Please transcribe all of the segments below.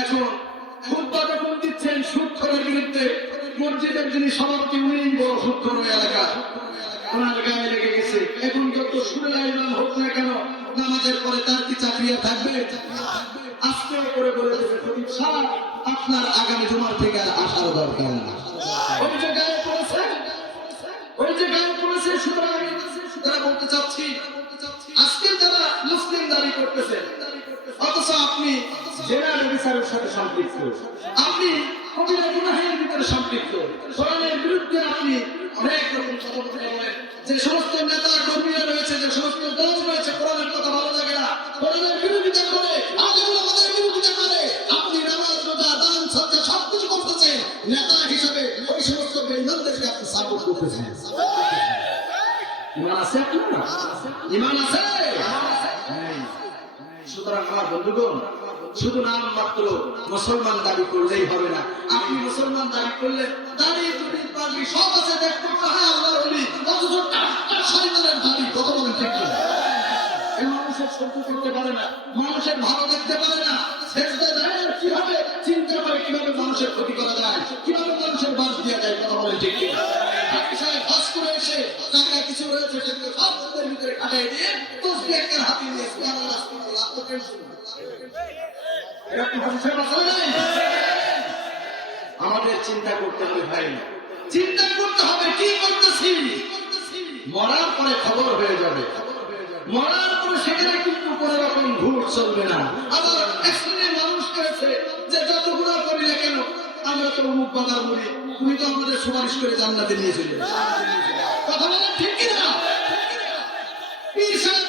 এখন খুতবা যখন দিচ্ছেন সুদ করার বিরুদ্ধে, মসজিদের যিনি সভাপতি উনি বড় সুদ এলাকা। ওনার গায়ে লেগে গেছে। এখন যত সুরেলা ইমাম হোক না কেন, নামাজের পরে তার কি চাকরি আর থাকবে? আস্তে করে বলে দেবে খতিব সাহেব, আপনার আগামী জুমার থেকে আর আসার দরকার না। ওই যে গায়ে পড়েছে, ওই যে গায়ে পড়েছে, সুতরাং জেনারেল বিচারের সাথে সম্পৃক্ত। আপনি কবিরা গুনাহের ভিতরে সম্পৃক্ত। কোরআনের বিরুদ্ধে আপনি অনেক রকম যে সমস্ত নেতা কর্মীরা রয়েছে, যে সমস্ত দল রয়েছে, কোরআনের কথা ভালো লাগে না। কোরআনের বিরোধিতা করে, আমাদের বিরোধিতা করে। আপনি নামাজ, রোজা, দান সজ্জা সবকিছু করতেছেন। নেতা হিসাবে ওই সমস্ত বেঈমানদেরকে আপনি সাপোর্ট করতেছেন। সুতরাং আমার বন্ধুগণ শুধু নাম মাত্র মুসলমান দাবি করলেই হবে না। আপনি মুসলমান দাবি করলে মানুষের না মানুষের ভালো দেখতে পারে না। না, কীভাবে চিন্তা করে কীভাবে মানুষের ক্ষতি করা আমাদের চিন্তা করতে হবে ভাই। চিন্তা করতে হবে, কি করতেছি? মরার পরে খবর হয়ে যাবে। মরার পরে সেখানে কিন্তু কোনো রকম ঘুষ চলবে না। আবার এক শ্রেণির মানুষ করেছে, যে যত গুণা করি না কেন, আমরা তো মুখ বাজার বলি তুমি তো আমাদের সুপারিশ করে জান্নাতে নিয়ে চলে যাবে। কথা বলা ঠিক কিনা? পীর সাহেব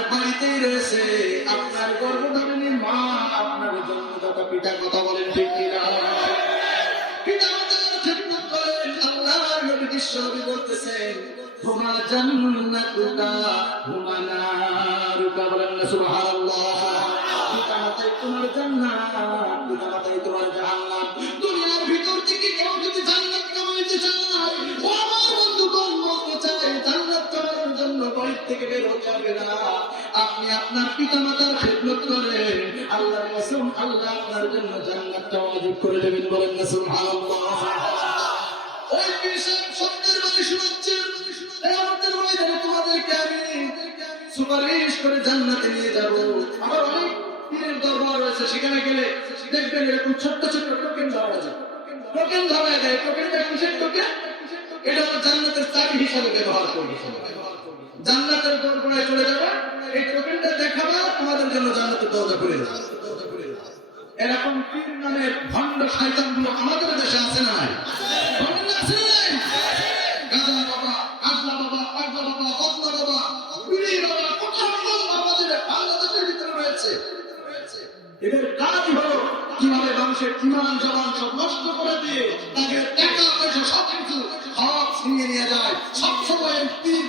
আপনার বাড়িতেই রয়েছে না, সুবহানাল্লাহ। পিতা মাতাই তোমার জান্নাত তোমার জাহান্নাম দুনিয়ার ভিতর থেকে কেউ যদি জান্নাত কামাইতে চায়, ও আমার বন্ধুগণ বলতে থেকে বের হতে হবে না। আপনি আপনার পিতা মাতার খেদমত করেন। আল্লাহর কসম, আল্লাহ আপনার জন্য জান্নাতটা ওয়াজিব করে দেবেন বলেন না, সুবহানাল্লাহ। ওই আমাদের ময়দানে তোমাদেরকে আমি সুপারিশ করে জান্নাতে নিয়ে যাব। আমার অনেক পীরের দরবার রয়েছে, সেখানে গেলে দেখবেন এরকম ছোট্ট ছোট্ট টোকেন ধরা যায়। টোকেন ধরা যায়, টোকেনটা কিসের টোকেন? এটা জান্নাতের চাবি হিসাবে ব্যবহার করবে জান্নাতের দরবারে চলে যাবে, এই টোকেনটা দেখাবে, তোমাদের জন্য জান্নাতের দরজা খুলে দেবে এরকম পীর নামের ভণ্ড শয়তানগুলো আমাদের দেশে আছে না গাজা ভিতরে এদের কাজ হলো কীভাবে মানুষের জবান সব নষ্ট করে দিয়ে তাদের টাকা, পয়সা সব কিছু সব ছিনিয়ে নিয়ে যায়।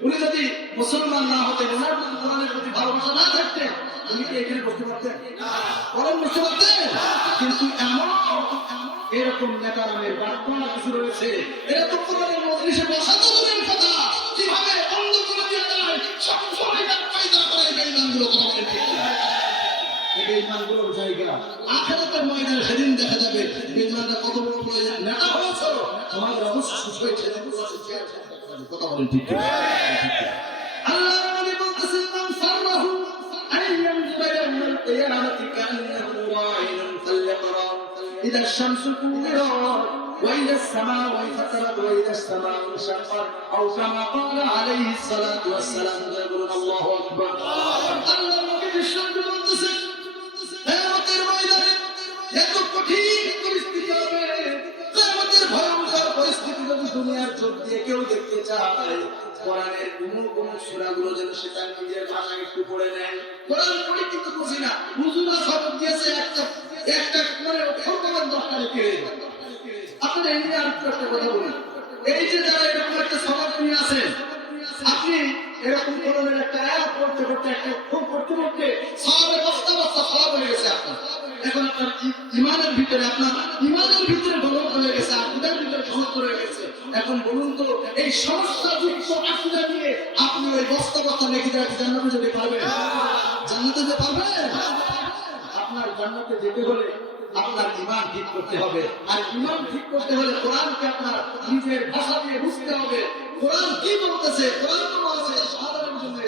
উনি যদি মুসলমান না হতেন ওনার প্রতি কোরআনের প্রতি ভালোবাসা না থাকতেন উনি কি এখানে বসতে পারতেন? কোরআন বসতে পারতেন? কিন্তু এমন এরকম নেতা নামের বার্তা কিছু রয়েছে। এরা তো কোরআনের মজলিসে বসা তো দূরের কথা। কীভাবে বন্ধ করে দিয়ে যায় সবসময় তার ফায়দা করে কথা ঠিক? এই বেঈমানগুলোর জায়গা। আখেরাতের ময়দানে সেদিন দেখা যাবে বেঈমানরা কত বড় কথা বলেন ঠিক না? আল্লাহ নবী বলতেছেন মান সাররাহু আন ইয়ানজুরা ইয়াওমাল কিয়ামাতি কান্নাহু রাইনুন ফালইকরা ইযা আশ-শামসু কুwirat وإذا السماء انفطرت وإذا السماء انشقت أو كما قال عليه الصلاة والسلام يقولون الله أكبر আল্লাহ নবী বিশ্বনবী বলতেছেন কিয়ামতের ময়দানে এত কঠিন পরিস্থিতি হবে কিয়ামতের ভয়ঙ্কর পরিস্থিতি যদি দুনিয়ার চোখ দিয়ে কেউ দেখতে এই যে যারা এরকম একটা সবক এরকম কোরআনের একটা আয়াত একটা খুব পড়তে পড়তে সবে বস্তা বস্তা হয়ে গেছে আপনার। এখন আপনার ইমানের ভিতরে, আপনার ইমানের ভিতরে এখন বলুন তো, এই সমস্যা যুক্ত আকিদা নিয়ে আপনি ওই বস্তা বস্তা নেকি দেওয়া জান্নাতে যেতে পারবেন? জান্নাতে যেতে পারবেন? আপনার জান্নাতে যেতে হলে আপনার ইমান ঠিক করতে হবে। আর ইমান ঠিক করতে হলে কোরআনকে আপনার নিজের ভাষা দিয়ে বুঝতে হবে। কোরআন কি বলতেছে? কোরআন তো মানুষের সাধারণ জন্য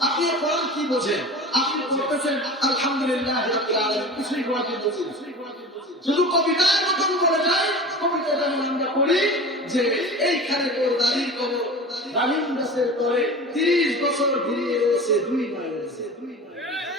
আপনি কোরআন কি বোঝেন? বলতেছেন, আলহামদুলিল্লাহ শুধু কবিতার মতন করে যায়, কবিতা যেমন আমরা পড়ি যে এইখানে তোর দাঁড়িয়ে কবর ডালিম গাছের তলে তিরিশ বছর ঘুরিয়ে রয়েছে দুই রয়েছে দুই নয়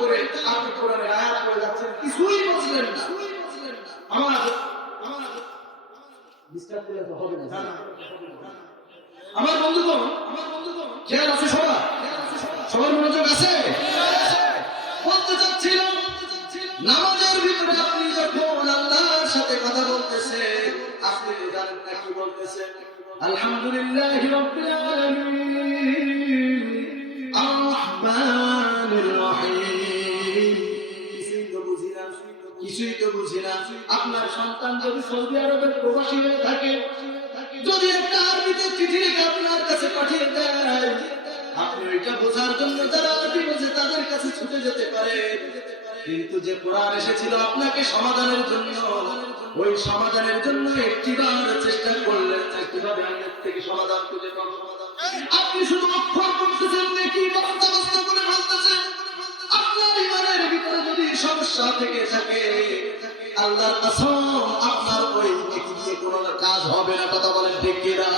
করে আপনি কোরআনের আয়াত পড়ে যাচ্ছেন কিছুই বুঝলেন না। আমার আমার ডিস্টার্ব করলে তো হবে না। আমার বন্ধুগণ আমার বন্ধুগণ খেয়াল আছে সবার? সবার মনোযোগ আছে? বলতে চাচ্ছিলাম নামাজের ভিতরে আপনি যখন আল্লাহর সাথে কথা বলতেছেন আপনি জানেন না কি বলতেছেন? আলহামদুলিল্লাহ রাব্বিল আলামিন। আর রহমানির কিছুই বুঝি না আপনার সন্তান যদি সৌদি আরবের প্রবাসী হয়ে থাকে, যদি একটা আরবিতে চিঠি লিখে আপনার কাছে পাঠিয়ে দেয়, আপনি ওইটা বোঝার জন্য যারা আরবি বোঝে, তাদের কাছে ছুটে যেতে পারে। কিন্তু যে কোরআন এসেছিল আপনাকে সমাধানের জন্য, ওই সমাধানের জন্য একটি বার চেষ্টা করলেন কীভাবে থেকে সমাধান খুঁজে পাবো। আপনি শুধু অক্ষর করতেছেন নাকি বস্তা আল্লাহর কসম আপনার ওই কোনো কাজ হবে না কথা বলেন ঠিক কিনা?